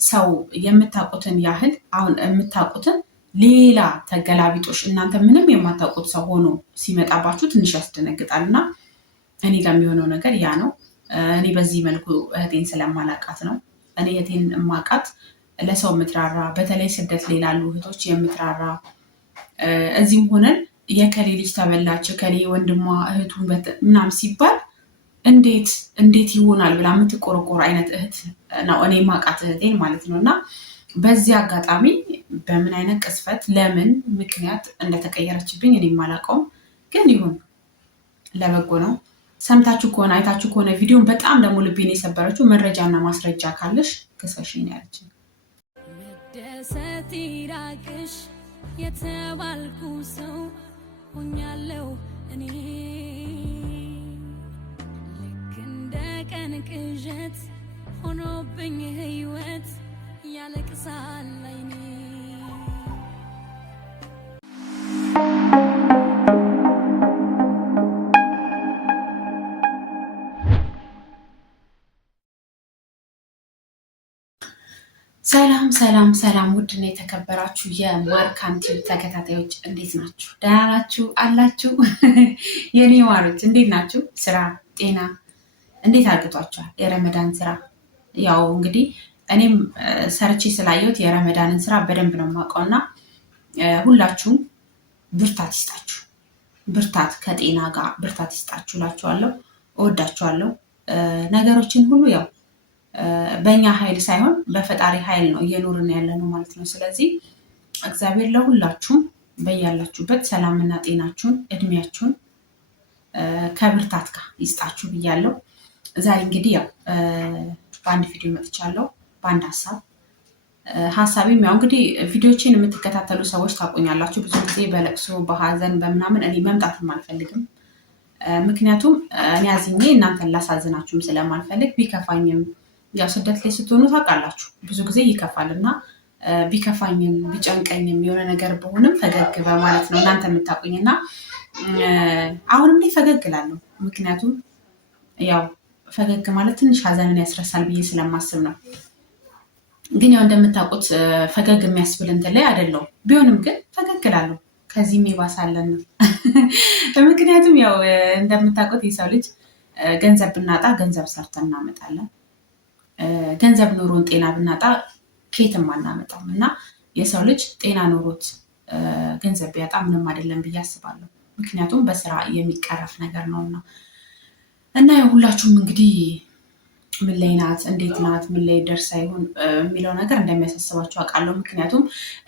ሰው የምታውቁትን ያህል አሁን የምታውቁትን ሌላ ተገላቢጦሽ እናንተ ምንም የማታውቁት ሰው ሆኖ ሲመጣባችሁ ትንሽ ያስደነግጣል። እና እኔ ጋር የሚሆነው ነገር ያ ነው። እኔ በዚህ መልኩ እህቴን ስለማላቃት ነው። እኔ እህቴን እማቃት ለሰው የምትራራ በተለይ ስደት ላይ ላሉ እህቶች የምትራራ እዚህም ሆነን የከሌ ልጅ ተበላች ከሌ ወንድሟ እህቱን ምናምን ሲባል እንዴት ይሆናል ብላ የምትቆረቆር አይነት እህት ነው እኔ ማቃት እህቴን ማለት ነው። እና በዚህ አጋጣሚ በምን አይነት ቅስፈት ለምን ምክንያት እንደተቀየረችብኝ እኔ የማላውቀውም፣ ግን ይሁን ለበጎ ነው። ሰምታችሁ ከሆነ አይታችሁ ከሆነ ቪዲዮን በጣም ደግሞ ልቤን የሰበረችው መረጃና ማስረጃ ካለሽ ክሰሽኝ ያለችኝ። መደሰት ይራቅሽ የተባልኩ ሰው ሆኛለሁ እኔ ልክ እንደ ቀን ቅዠት ሆኖብኝ ህይወት ያለቅሳል አይኔ። ሰላም ውድና የተከበራችሁ የማርካን ቲዩብ ተከታታዮች እንዴት ናችሁ? ደህና ናችሁ አላችሁ? የኔ ማሮች እንዴት ናችሁ? ስራ ጤና እንዴት አድርጓችኋል? የረመዳን ስራ ያው እንግዲህ እኔም ሰርቼ ስላየሁት የረመዳንን ስራ በደንብ ነው የማውቀው እና ሁላችሁም ብርታት ይስጣችሁ፣ ብርታት ከጤና ጋር ብርታት ይስጣችሁ እላችኋለሁ። እወዳችኋለሁ። ነገሮችን ሁሉ ያው በእኛ ኃይል ሳይሆን በፈጣሪ ኃይል ነው እየኖርን ያለ ነው ማለት ነው። ስለዚህ እግዚአብሔር ለሁላችሁም በያላችሁበት ሰላምና ጤናችሁን እድሜያችሁን ከብርታት ጋር ይስጣችሁ ብያለሁ። ዛሬ እንግዲህ ያው በአንድ ቪዲዮ መጥቻለሁ። በአንድ ሀሳቤም ያው እንግዲህ ቪዲዮችን የምትከታተሉ ሰዎች ታቆኛላችሁ። ብዙ ጊዜ በለቅሶ በሀዘን በምናምን እኔ መምጣትም አልፈልግም። ምክንያቱም እኔ አዝኜ እናንተን ላሳዝናችሁም ስለማልፈልግ ቢከፋኝም ያው ስደት ላይ ስትሆኑ ታውቃላችሁ ብዙ ጊዜ ይከፋል እና ቢከፋኝም ቢጨንቀኝም የሆነ ነገር በሆንም ፈገግ በማለት ነው እናንተ የምታውቁኝ እና አሁንም ላይ ፈገግ እላለሁ። ምክንያቱም ያው ፈገግ ማለት ትንሽ ሀዘንን ያስረሳል ብዬ ስለማስብ ነው። ግን ያው እንደምታውቁት ፈገግ የሚያስብል እንትን ላይ አይደለሁም። ቢሆንም ግን ፈገግ እላለሁ። ከዚህም ይባሳለን ነው። ምክንያቱም ያው እንደምታውቁት የሰው ልጅ ገንዘብ ብናጣ ገንዘብ ሰርተን እናመጣለን። ገንዘብ ኖሮን ጤና ብናጣ ኬትም አናመጣም እና የሰው ልጅ ጤና ኖሮት ገንዘብ ቢያጣ ምንም አይደለም ብዬ አስባለሁ። ምክንያቱም በስራ የሚቀረፍ ነገር ነውና እና ያው ሁላችሁም እንግዲህ ምን ላይ ናት፣ እንዴት ናት፣ ምን ላይ ደርሳ ይሆን የሚለው ነገር እንደሚያሳስባችሁ አውቃለሁ። ምክንያቱም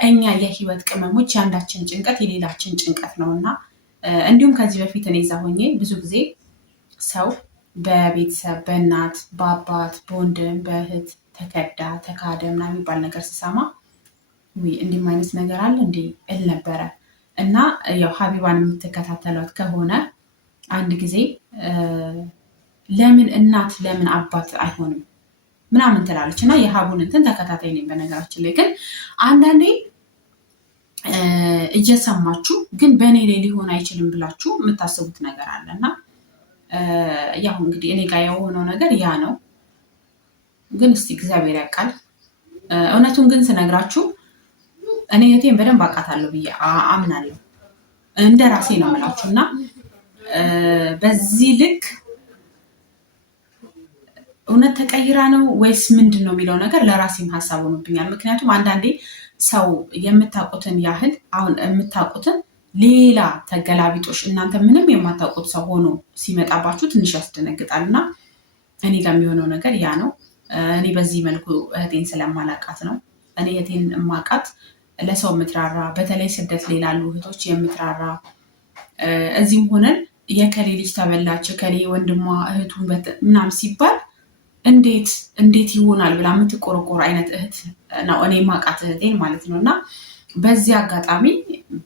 እኛ የህይወት ቅመሞች የአንዳችን ጭንቀት የሌላችን ጭንቀት ነው እና እንዲሁም ከዚህ በፊት እኔ እዛ ሆኜ ብዙ ጊዜ ሰው በቤተሰብ በእናት በአባት በወንድም በእህት ተከዳ ተካደ ምናምን የሚባል ነገር ስሰማ እንዲህም አይነት ነገር አለ እንዴ እል ነበረ እና ያው ሀቢባን የምትከታተሏት ከሆነ አንድ ጊዜ ለምን እናት ለምን አባት አይሆንም ምናምን ትላለች እና የሀቡን እንትን ተከታታይ ነኝ በነገራችን ላይ። ግን አንዳንዴ እየሰማችሁ ግን በእኔ ላይ ሊሆን አይችልም ብላችሁ የምታስቡት ነገር አለ እና ያው እንግዲህ እኔ ጋር የሆነው ነገር ያ ነው። ግን እስቲ እግዚአብሔር ያውቃል። እውነቱን ግን ስነግራችሁ እኔ እህቴን በደንብ አውቃታለሁ ብዬ አምናለሁ። እንደ ራሴ ነው የምላችሁ እና በዚህ ልክ እውነት ተቀይራ ነው ወይስ ምንድን ነው የሚለው ነገር ለራሴም ሀሳብ ሆኖብኛል። ምክንያቱም አንዳንዴ ሰው የምታውቁትን ያህል አሁን የምታውቁትን ሌላ ተገላቢጦሽ እናንተ ምንም የማታውቁት ሰው ሆኖ ሲመጣባችሁ ትንሽ ያስደነግጣል። እና እኔ ጋር የሚሆነው ነገር ያ ነው። እኔ በዚህ መልኩ እህቴን ስለማላቃት ነው። እኔ እህቴን እማቃት ለሰው የምትራራ በተለይ ስደት ላይ ላሉ እህቶች የምትራራ እዚህም ሆነን የከሌ ልጅ ተበላች ከሌ ወንድሟ እህቱን ምናምን ሲባል እንዴት ይሆናል ብላ የምትቆረቆር አይነት እህት ነው እኔ ማቃት እህቴን ማለት ነው። እና በዚህ አጋጣሚ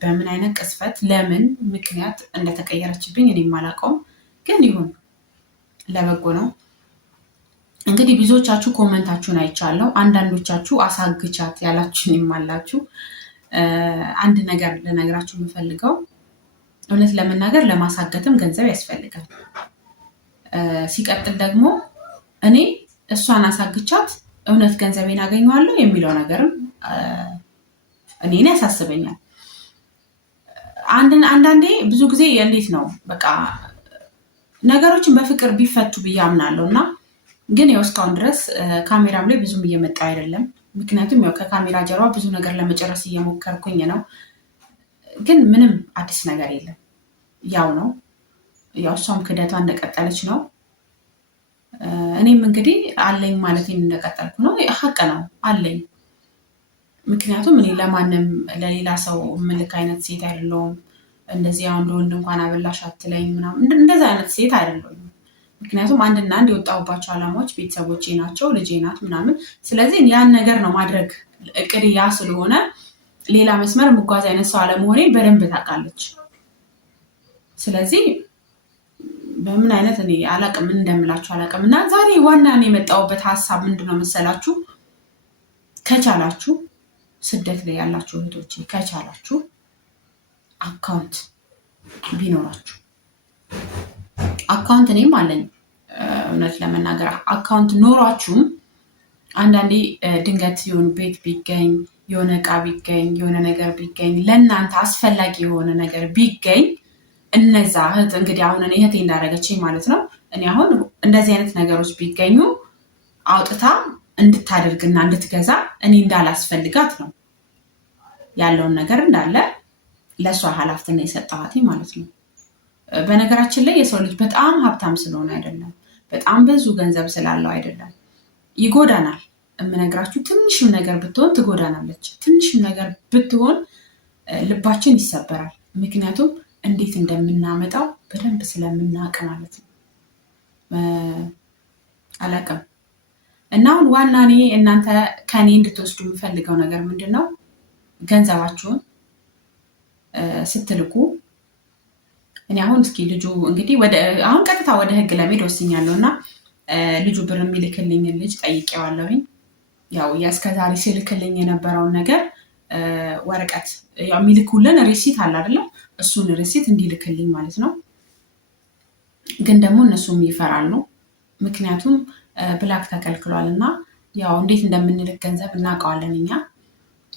በምን አይነት ቅስፈት ለምን ምክንያት እንደተቀየረችብኝ እኔ የማላውቀውም፣ ግን ይሁን ለበጎ ነው። እንግዲህ ብዙዎቻችሁ ኮመንታችሁን አይቻለሁ። አንዳንዶቻችሁ አሳግቻት ያላችሁን ይማላችሁ። አንድ ነገር ልነግራችሁ የምፈልገው እውነት ለመናገር ለማሳገትም ገንዘብ ያስፈልጋል። ሲቀጥል ደግሞ እኔ እሷን አሳግቻት እውነት ገንዘቤን አገኘዋለሁ የሚለው ነገርም እኔን ያሳስበኛል። አንዳንዴ ብዙ ጊዜ እንዴት ነው በቃ ነገሮችን በፍቅር ቢፈቱ ብዬ አምናለሁ እና ግን ያው እስካሁን ድረስ ካሜራም ላይ ብዙም እየመጣ አይደለም። ምክንያቱም ያው ከካሜራ ጀርባ ብዙ ነገር ለመጨረስ እየሞከርኩኝ ነው። ግን ምንም አዲስ ነገር የለም። ያው ነው ያው እሷም ክደቷ እንደቀጠለች ነው። እኔም እንግዲህ አለኝ ማለት እንደቀጠልኩ ነው። ሀቅ ነው አለኝ። ምክንያቱም እኔ ለማንም ለሌላ ሰው ምልክ አይነት ሴት አይደለሁም። እንደዚህ ያው እንደ ወንድ እንኳን አበላሽ አትለኝ ምናምን እንደዛ አይነት ሴት አይደለሁም። ምክንያቱም አንድና አንድ የወጣሁባቸው ዓላማዎች ቤተሰቦቼ ናቸው፣ ልጄ ናት ምናምን። ስለዚህ ያን ነገር ነው ማድረግ እቅድ ያ ስለሆነ ሌላ መስመር ምጓዝ አይነት ሰው አለመሆኔን በደንብ ታውቃለች። ስለዚህ በምን አይነት እኔ አላቅም እንደምላችሁ አላቅም። እና ዛሬ ዋና እኔ የመጣሁበት ሀሳብ ምንድነው መሰላችሁ? ከቻላችሁ ስደት ላይ ያላችሁ እህቶቼ ከቻላችሁ አካውንት ቢኖራችሁ፣ አካውንት እኔም አለኝ እውነት ለመናገር አካውንት ኖሯችሁም አንዳንዴ ድንገት የሆነ ቤት ቢገኝ የሆነ እቃ ቢገኝ የሆነ ነገር ቢገኝ ለእናንተ አስፈላጊ የሆነ ነገር ቢገኝ እነዛ እህት እንግዲህ አሁን እኔ እህቴ እንዳደረገችኝ ማለት ነው። እኔ አሁን እንደዚህ አይነት ነገሮች ቢገኙ አውጥታ እንድታደርግና እንድትገዛ እኔ እንዳላስፈልጋት ነው ያለውን ነገር እንዳለ ለእሷ ኃላፊነት የሰጠኋት ማለት ነው። በነገራችን ላይ የሰው ልጅ በጣም ሀብታም ስለሆነ አይደለም፣ በጣም ብዙ ገንዘብ ስላለው አይደለም። ይጎዳናል። የምነግራችሁ ትንሽም ነገር ብትሆን ትጎዳናለች። ትንሽም ነገር ብትሆን ልባችን ይሰበራል። ምክንያቱም እንዴት እንደምናመጣው በደንብ ስለምናውቅ ማለት ነው። አላውቅም። እና አሁን ዋና እኔ እናንተ ከኔ እንድትወስዱ የምፈልገው ነገር ምንድን ነው? ገንዘባችሁን ስትልኩ እኔ አሁን እስኪ ልጁ እንግዲህ አሁን ቀጥታ ወደ ህግ ለመሄድ ወስኛለሁ እና ልጁ ብር የሚልክልኝ ልጅ ጠይቄዋለሁኝ። ያው እስከዛሬ ሲልክልኝ የነበረውን ነገር ወረቀት የሚልኩልን ሪሲት አለ አይደለም? እሱን ሪሲት እንዲልክልኝ ማለት ነው። ግን ደግሞ እነሱም ይፈራሉ። ምክንያቱም ብላክ ተከልክሏል እና ያው እንዴት እንደምንልክ ገንዘብ እናውቀዋለን እኛ።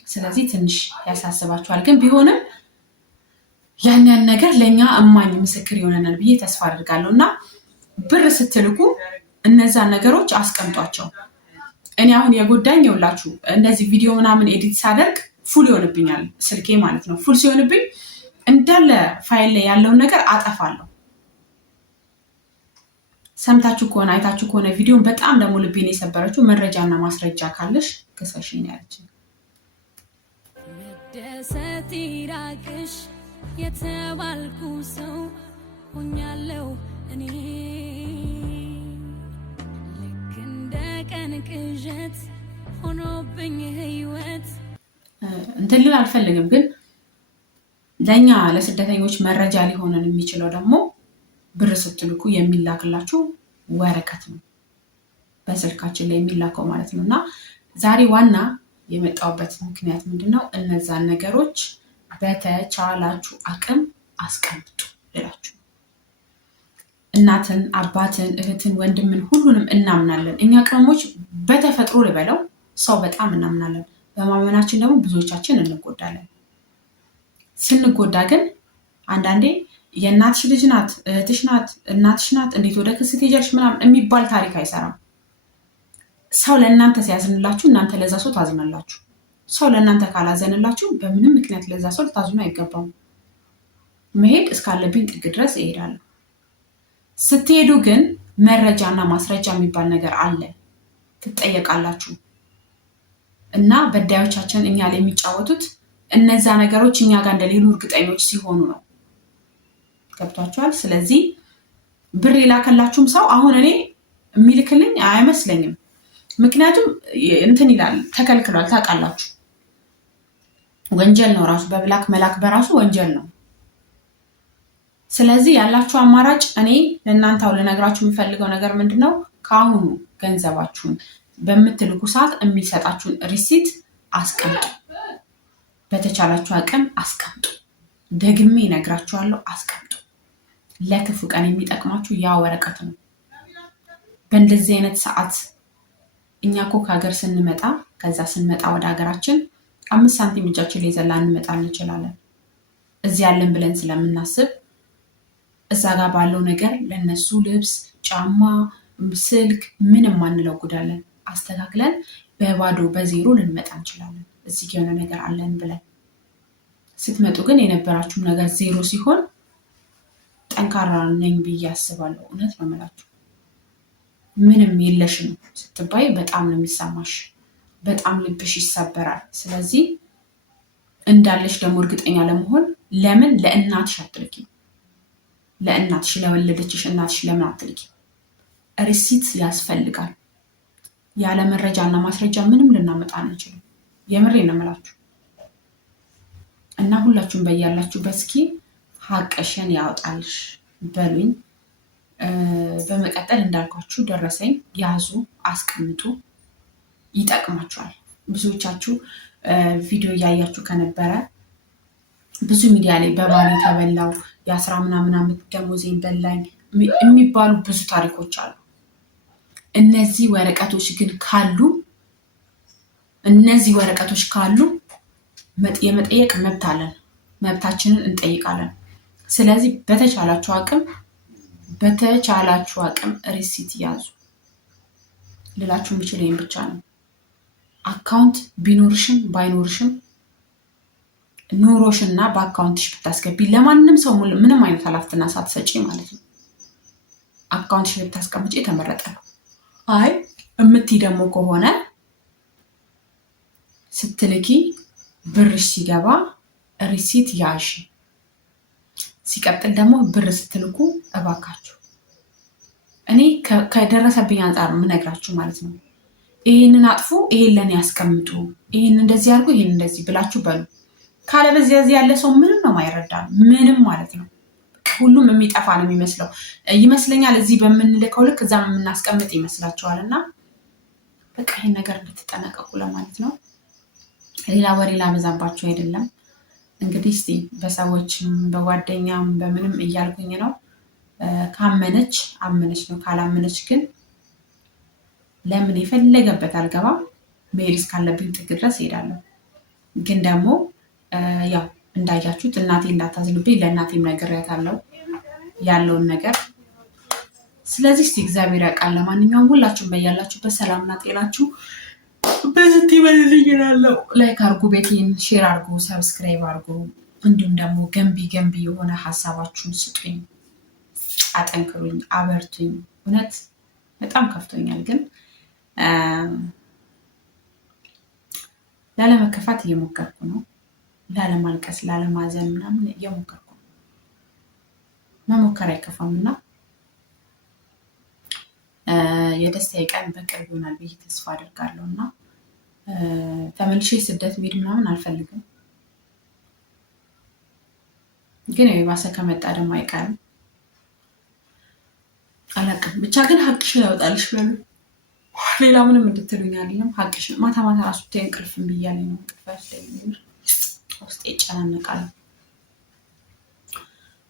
ስለዚህ ትንሽ ያሳስባችኋል። ግን ቢሆንም ያን ነገር ለእኛ እማኝ ምስክር ይሆነናል ብዬ ተስፋ አድርጋለሁ። እና ብር ስትልኩ እነዛን ነገሮች አስቀምጧቸው። እኔ አሁን የጎዳኝ የውላችሁ እንደዚህ ቪዲዮ ምናምን ኤዲት ሳደርግ ፉል ይሆንብኛል ስልኬ ማለት ነው። ፉል ሲሆንብኝ እንዳለ ፋይል ላይ ያለውን ነገር አጠፋለሁ። ሰምታችሁ ከሆነ አይታችሁ ከሆነ ቪዲዮን በጣም ደግሞ ልቤን የሰበረችው መረጃና ማስረጃ ካለሽ ክሰሽኝ ያለችኝ። መደሰት ይራቅሽ የተባልኩ ሰው ሆኛለሁ እኔ ልክ እንደ ቀን ቅዠት ሆኖብኝ ህይወት እንትን ልል አልፈልግም። ግን ለእኛ ለስደተኞች መረጃ ሊሆነን የሚችለው ደግሞ ብር ስትልኩ የሚላክላችሁ ወረቀት ነው፣ በስልካችን ላይ የሚላከው ማለት ነው። እና ዛሬ ዋና የመጣሁበት ምክንያት ምንድን ነው? እነዛን ነገሮች በተቻላችሁ አቅም አስቀምጡ ልላችሁ። እናትን፣ አባትን፣ እህትን፣ ወንድምን ሁሉንም እናምናለን እኛ ቅመሞች በተፈጥሮ ልበለው ሰው በጣም እናምናለን። በማመናችን ደግሞ ብዙዎቻችን እንጎዳለን። ስንጎዳ ግን አንዳንዴ የእናትሽ ልጅ ናት፣ እህትሽ ናት፣ እናትሽ ናት፣ እንዴት ወደ ክስ ትሄጃለሽ ምናምን የሚባል ታሪክ አይሰራም። ሰው ለእናንተ ሲያዝንላችሁ እናንተ ለዛ ሰው ታዝናላችሁ። ሰው ለእናንተ ካላዘንላችሁ በምንም ምክንያት ለዛ ሰው ልታዝኑ አይገባም። መሄድ እስካለብኝ ጥግ ድረስ እሄዳለሁ። ስትሄዱ ግን መረጃና ማስረጃ የሚባል ነገር አለ፣ ትጠየቃላችሁ። እና በዳዮቻችን እኛ ላይ የሚጫወቱት እነዛ ነገሮች እኛ ጋር እንደሌሉ እርግጠኞች ሲሆኑ ነው። ገብቷችኋል? ስለዚህ ብር የላከላችሁም ሰው አሁን እኔ የሚልክልኝ አይመስለኝም። ምክንያቱም እንትን ይላል ተከልክሏል። ታውቃላችሁ፣ ወንጀል ነው ራሱ በብላክ መላክ በራሱ ወንጀል ነው። ስለዚህ ያላችሁ አማራጭ እኔ ለእናንተው ልነግራችሁ የሚፈልገው ነገር ምንድን ነው? ከአሁኑ ገንዘባችሁን በምትልኩ ሰዓት የሚሰጣችሁን ሪሲት አስቀምጡ። በተቻላችሁ አቅም አስቀምጡ። ደግሜ እነግራችኋለሁ፣ አስቀምጡ። ለክፉ ቀን የሚጠቅማችሁ ያ ወረቀት ነው። በእንደዚህ አይነት ሰዓት እኛ እኮ ከሀገር ስንመጣ ከዛ ስንመጣ ወደ ሀገራችን 5 ሳንቲም እጃችን ላይ ዘላ እንመጣ እንችላለን። እዚህ ያለን ብለን ስለምናስብ እዛ ጋር ባለው ነገር ለነሱ ልብስ፣ ጫማ፣ ስልክ ምንም አንለጉዳለን። አስተካክለን በባዶ በዜሮ ልንመጣ እንችላለን። እዚህ የሆነ ነገር አለን ብለን ስትመጡ ግን የነበራችሁ ነገር ዜሮ ሲሆን ጠንካራ ነኝ ብዬ አስባለሁ። እውነት ነው የምላችሁ። ምንም የለሽም ስትባይ በጣም ነው የሚሰማሽ፣ በጣም ልብሽ ይሰበራል። ስለዚህ እንዳለሽ ደግሞ እርግጠኛ ለመሆን ለምን ለእናትሽ አትልኪ? ለእናትሽ ለወለደችሽ እናትሽ ለምን አትልኪ? ሪሲት ያስፈልጋል። ያለ መረጃ እና ማስረጃ ምንም ልናመጣ አንችልም። የምሬ ነው የምላችሁ። እና ሁላችሁም በያላችሁበት እስኪ ሀቅሽን ያወጣልሽ በሉኝ። በመቀጠል እንዳልኳችሁ ደረሰኝ ያዙ፣ አስቀምጡ፣ ይጠቅማችኋል። ብዙዎቻችሁ ቪዲዮ እያያችሁ ከነበረ ብዙ ሚዲያ ላይ በባሌ ተበላው፣ የ10 ምናምን ዓመት ደሞዜን በላኝ የሚባሉ ብዙ ታሪኮች አሉ። እነዚህ ወረቀቶች ግን ካሉ የመጠየቅ መብት አለን። መብታችንን እንጠይቃለን። ስለዚህ በተቻላችሁ አቅም ሪሲት ያዙ። ልላችሁ የሚችል ይህም ብቻ ነው። አካውንት ቢኖርሽም ባይኖርሽም ኑሮሽና በአካውንትሽ ብታስገቢ ለማንም ሰው ምንም አይነት ኃላፊነትና ሳትሰጪ ማለት ነው አካውንትሽ ብታስቀምጪ የተመረጠ ነው። አይ እምትይ ደግሞ ከሆነ ስትልኪ ብርሽ ሲገባ ሪሲት ያዥ። ሲቀጥል ደግሞ ብር ስትልኩ እባካችሁ እኔ ከደረሰብኝ አንጻር የምነግራችሁ ማለት ነው። ይህንን አጥፉ፣ ይሄን ለኔ ያስቀምጡ፣ ይሄን እንደዚህ አድርጉ፣ ይሄን እንደዚህ ብላችሁ በሉ። ካለበዚያ እዚህ ያለ ሰው ምንም ነው የማይረዳ ምንም ማለት ነው። ሁሉም የሚጠፋ ነው የሚመስለው ይመስለኛል። እዚህ በምንልከው ልክ እዛም የምናስቀምጥ ይመስላችኋል። እና በቃ ይህን ነገር እንድትጠነቀቁ ለማለት ነው። ሌላ ወሬ ላበዛባችሁ አይደለም። እንግዲህ እስቲ በሰዎችም በጓደኛም በምንም እያልኩኝ ነው። ካመነች አመነች ነው፣ ካላመነች ግን ለምን የፈለገበት አልገባም። መሄድ እስካለብኝ ጥግ ድረስ ሄዳለሁ። ግን ደግሞ ያው እንዳያችሁት እናቴ እንዳታዝንብኝ ለእናቴም ነግሬያታለሁ ያለውን ነገር። ስለዚህ እስቲ እግዚአብሔር ያውቃል። ለማንኛውም ሁላችሁም በያላችሁበት ሰላምና ጤናችሁ በዝት ይበልልኝ እላለሁ። ላይክ አርጉ፣ ቤቴን ሼር አርጉ፣ ሰብስክራይብ አርጉ። እንዲሁም ደግሞ ገንቢ የሆነ ሀሳባችሁን ስጡኝ፣ አጠንክሩኝ፣ አበርቱኝ። እውነት በጣም ከፍቶኛል፣ ግን ላለመከፋት እየሞከርኩ ነው። ላለማልቀስ፣ ላለማዘን ምናምን እየሞከርኩ ነው። መሞከር አይከፋም እና የደስታዬ ቀን በቅርብ ይሆናል ብዬ ተስፋ አድርጋለሁ። እና ተመልሼ ስደት መሄድ ምናምን አልፈልግም፣ ግን የባሰ ከመጣ ደግሞ አይቀርም። አላውቅም፣ ብቻ ግን ሀቅሽን ያወጣልሽ በሉ። ሌላ ምንም እንድትሉኝ አይደለም። ሀቅሽን ማታ ራሱ እንቅልፍም ብያለኝ ነው። እንቅልፍ ውስጥ ይጨናነቃል።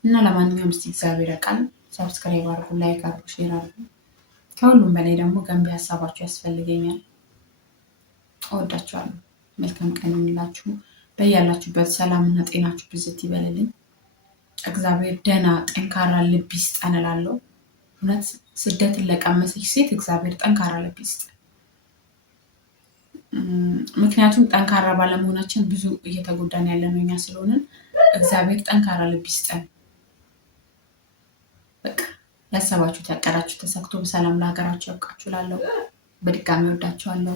እና ለማንኛውም እስቲ እግዚአብሔር ያውቃል። ሰብስክራይብ አድርጉ፣ ላይክ አድርጉ፣ ሼር አድርጉ። ከሁሉም በላይ ደግሞ ገንቢ ሀሳባችሁ ያስፈልገኛል። እወዳችኋለሁ። መልካም ቀን ይሁንላችሁ። በያላችሁበት ሰላምና ጤናችሁ ብዝት ይበልልኝ። እግዚአብሔር ደህና ጠንካራ ልብ ይስጠን እላለሁ። እውነት ስደትን ለቀመሰች ሴት እግዚአብሔር ጠንካራ ልብ ይስጠን። ምክንያቱም ጠንካራ ባለመሆናችን ብዙ እየተጎዳን ያለ ነው እኛ ስለሆንን፣ እግዚአብሔር ጠንካራ ልብ ይስጠን። በቃ ያሰባችሁት ያቀዳችሁ ተሳክቶ በሰላም ለሀገራችሁ ያብቃችሁ እላለሁ። በድጋሚ ወዳችኋለሁ።